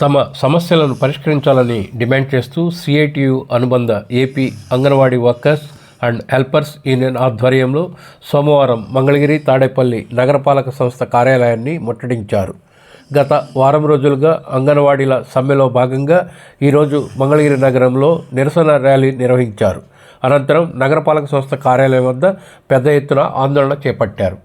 తమ సమస్యలను పరిష్కరించాలని డిమాండ్ చేస్తూ సిఐటియు అనుబంధ AP anganwadi workers and helpers union ఆధ్వర్యంలో సోమవారం మంగళగిరి తాడేపల్లి నగరపాలక సంస్థ కార్యాలయాన్ని ముట్టడించారు. గత వారం రోజులుగా అంగన్వాడీల సమ్మెలో భాగంగా ఈరోజు మంగళగిరి నగరంలో నిరసన ర్యాలీ నిర్వహించారు. అనంతరం నగరపాలక సంస్థ కార్యాలయం వద్ద పెద్ద ఎత్తున ఆందోళన చేపట్టారు.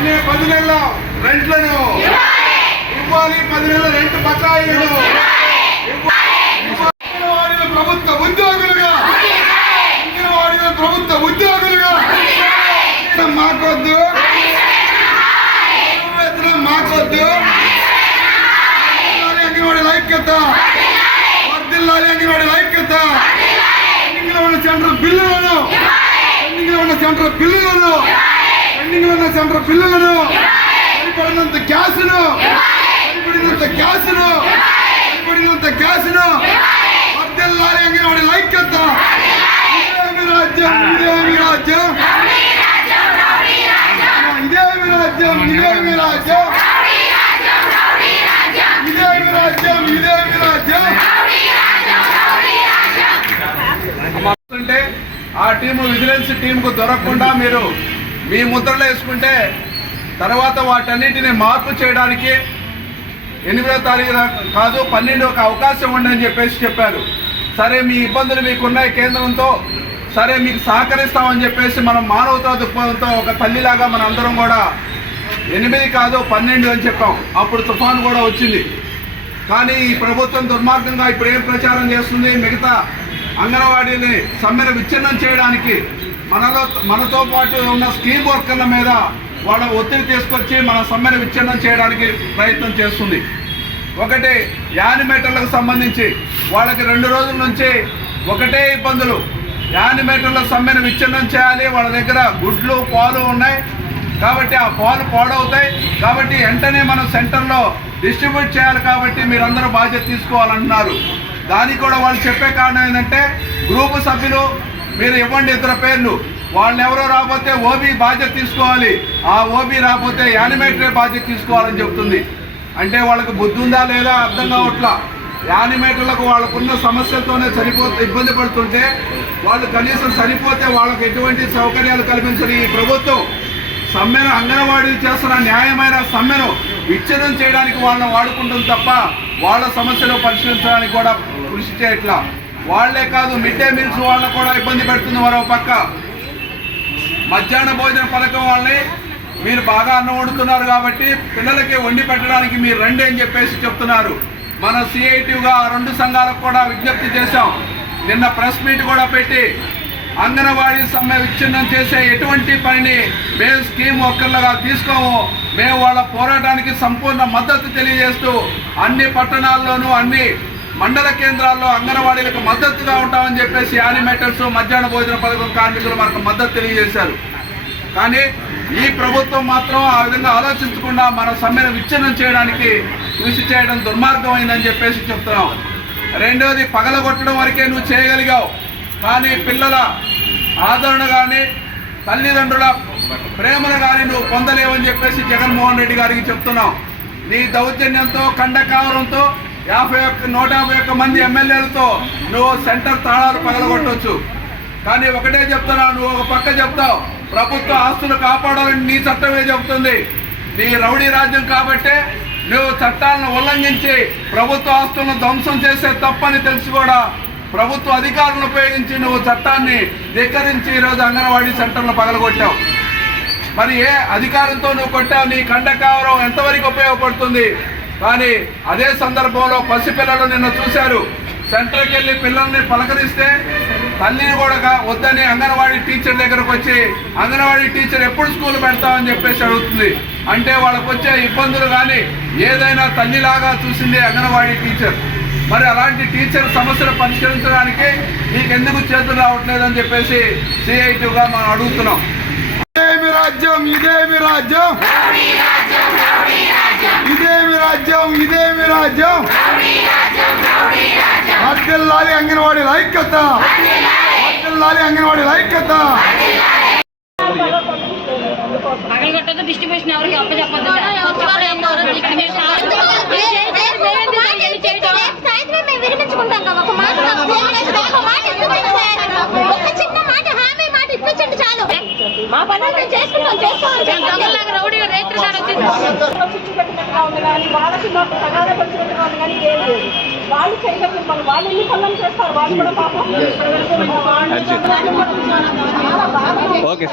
పది పది నెలల రెంట్లను ఇవ్వాలి పది నెలల రెంట్ బకాయిలను అంగన్వాడీలు ప్రభుత్వ ఉద్యోగులుగా అంగన్వాడీలు ప్రభుత్వ ఉద్యోగులుగా మాకొద్దు వేతనం మాకొద్దు వర్ధిల్లాలి ఐక్యత వర్ధిల్లాలి అంగన్వాడీ ఐక్యత పెండింగ్ ఉన్న సెంటర్ బిల్లులను పెండింగ్ ఉన్న సెంటర్ బిల్లులను పెండింగ్లో ఉన్న సెంటర్ బిల్లులను సరిపడినంత గ్యాసును. సరిపడినంత గ్యాసును. సరిపడినంత గ్యాసును. వర్ధిల్లాలి అంగన్వాడీ ఇదేమి రాజ్యం? ఇదేమి రాజ్యం? ఇదేమి రాజ్యం? ఇదేమి రాజ్యం? ఇదేమి రాజ్యం? ఇదేమి రాజ్యం? అంటే ఆ టీము విజిలెన్స్ టీంకు దొరకకుండా మీరు మీ ముద్రలో వేసుకుంటే తర్వాత వాటన్నిటిని మార్పు చేయడానికి ఎనిమిదో తారీఖు కాదు పన్నెండు ఒక అవకాశం ఉండని చెప్పేసి చెప్పారు. సరే మీ ఇబ్బందులు మీకున్నాయి కేంద్రంతో సరే మీకు సహకరిస్తామని చెప్పేసి మనం మానవతా దృక్పథంతో ఒక తల్లిలాగా మన అందరం కూడా ఎనిమిది కాదు పన్నెండు అని చెప్పాం. అప్పుడు తుఫాన్ కూడా వచ్చింది. కానీ ఈ ప్రభుత్వం దుర్మార్గంగా ఇప్పుడు ఏం ప్రచారం చేస్తుంది? మిగతా అంగన్వాడీని సమ్మెను విచ్ఛిన్నం చేయడానికి మనలో మనతో పాటు ఉన్న స్కీమ్ వర్కర్ల మీద వాళ్ళ ఒత్తిడి తీసుకొచ్చి మన సమ్మెను విచ్ఛిన్నం చేయడానికి ప్రయత్నం చేస్తుంది. ఒకటి యానిమేటర్లకు సంబంధించి వాళ్ళకి రెండు రోజుల నుంచి ఒకటే ఇబ్బందులు. యానిమేటర్ల సమ్మెను విచ్ఛిన్నం చేయాలి వాళ్ళ దగ్గర గుడ్లు పాలు ఉన్నాయి. కాబట్టి ఆ పాలు పాడవుతాయి. కాబట్టి వెంటనే మనం సెంటర్లో డిస్ట్రిబ్యూట్ చేయాలి కాబట్టి మీరందరూ బాధ్యత తీసుకోవాలంటున్నారు. దానికి కూడా వాళ్ళు చెప్పే కారణం ఏంటంటే గ్రూపు సభ్యులు మీరు ఇవ్వండి ఇద్దరు పేర్లు. వాళ్ళు ఎవరో రాకపోతే ఓబీ బాధ్యత తీసుకోవాలి. ఆ ఓబీ రాకపోతే యానిమేటరే బాధ్యత తీసుకోవాలని చెప్తుంది. అంటే వాళ్ళకి బుద్ధి ఉందా లేదా అర్థం కావట్లా? యానిమేటర్లకు వాళ్ళకున్న సమస్యలతోనే చనిపోతే ఇబ్బంది పడుతుంటే వాళ్ళు కనీసం చనిపోతే వాళ్ళకి ఎటువంటి సౌకర్యాలు కల్పించని ఈ ప్రభుత్వం సమ్మెను అంగన్వాడీలు చేస్తున్న న్యాయమైన సమ్మెను విచ్ఛేదం చేయడానికి వాళ్ళని వాడుకుంటుంది తప్ప వాళ్ళ సమస్యలు పరిష్కరించడానికి కూడా కృషి చేయట్లా. వాళ్ళే కాదు మిడ్ డే మీల్స్ వాళ్ళని కూడా ఇబ్బంది పెడుతుంది మరో పక్క. మధ్యాహ్న భోజన పథకం వాళ్ళని మీరు బాగా అన్నం వండుతున్నారు కాబట్టి పిల్లలకి వండి పెట్టడానికి మీరు రండి అని చెప్పేసి చెప్తున్నారు. మన సిఐటివ్గా ఆ రెండు సంఘాలకు కూడా విజ్ఞప్తి చేశాం. నిన్న ప్రెస్ మీట్ కూడా పెట్టి అంగన్వాడీ సమ్మె విచ్ఛిన్నం చేసే ఎటువంటి పనిని మేము స్కీమ్ ఒక్కర్లుగా తీసుకోము. మేము వాళ్ళ పోరాటానికి సంపూర్ణ మద్దతు తెలియజేస్తూ అన్ని పట్టణాల్లోనూ అన్ని మండల కేంద్రాల్లో అంగన్వాడీలకు మద్దతుగా ఉంటామని చెప్పేసి యానిమేటర్స్ మధ్యాహ్న భోజన పథకం కార్మికులు మనకు మద్దతు తెలియజేశారు. కానీ ఈ ప్రభుత్వం మాత్రం ఆ విధంగా ఆలోచించకుండా మన సమ్మెను విచ్ఛిన్నం చేయడానికి కృషి చేయడం దుర్మార్గమైందని చెప్పేసి చెప్తున్నాం. రెండోది పగలగొట్టడం వరకే నువ్వు చేయగలిగావు. కానీ పిల్లల ఆదరణ కానీ తల్లిదండ్రుల ప్రేమను కానీ నువ్వు పొందలేవని చెప్పేసి జగన్మోహన్ రెడ్డి గారికి చెప్తున్నావు నీ దౌర్జన్యంతో కండకావరంతో యాభై ఒక్క నూట యాభై ఒక్క మంది ఎమ్మెల్యేలతో నువ్వు సెంటర్ తాళాలు పగలగొట్టవచ్చు కానీ ఒకటే చెప్తున్నా నువ్వు ఒక పక్క చెప్తావు ప్రభుత్వ ఆస్తులు కాపాడాలని నీ చట్టమే చెబుతుంది. నీ రౌడీ రాజ్యం కాబట్టే నువ్వు చట్టాలను ఉల్లంఘించి ప్రభుత్వ ఆస్తులను ధ్వంసం చేసే తప్పని తెలిసి కూడా ప్రభుత్వ అధికారులను ఉపయోగించి నువ్వు చట్టాన్ని ధిక్కరించి ఈరోజు అంగన్వాడీ సెంటర్ను పగలగొట్టావు. మరి ఏ అధికారంతో నువ్వు కొట్టావు? నీ కండకావరం ఎంతవరకు ఉపయోగపడుతుంది? కానీ అదే సందర్భంలో పసిపిల్లలు నిన్న చూశారు. సెంటర్కి వెళ్ళి పిల్లల్ని పలకరిస్తే తల్లిని కూడా వద్దని అంగన్వాడీ టీచర్ దగ్గరకు వచ్చి అంగన్వాడీ టీచర్ ఎప్పుడు స్కూల్ పెడతామని చెప్పేసి అడుగుతుంది. అంటే వాళ్ళకు వచ్చే ఇబ్బందులు కానీ ఏదైనా తల్లిలాగా చూసింది అంగన్వాడీ టీచర్. మరి అలాంటి టీచర్ సమస్యలు పరిష్కరించడానికి నీకెందుకు చేతులు రావట్లేదని చెప్పేసి సిఐటిగా మనం అడుగుతున్నాం. ఇదేమి రాజ్యం? ఇదేమి రాజ్యం? ఇదేమి రాజ్యం ఇదేమి రాజ్యం? వర్ధిల్లాలి అంగన్వాడీ ఐక్యత. వర్ధిల్లాలి అంగన్వాడీ ఐక్యత. పగలగొట్టదు డిస్ట్రిబ్యూషన్ ఎవరికి అప్పచెప్పదు మా పనులు మేము చేసుకుంటాం చేసుకోవాలి. దొంగలాగా ఉంది కానీ వాళ్ళకి మాకు సగానే ఉంది కానీ ఏం లేదు వాళ్ళు వాళ్ళు ఎన్ని పనులు చేస్తారు వాళ్ళు కూడా పాపం చాలా బాగా ఓకే.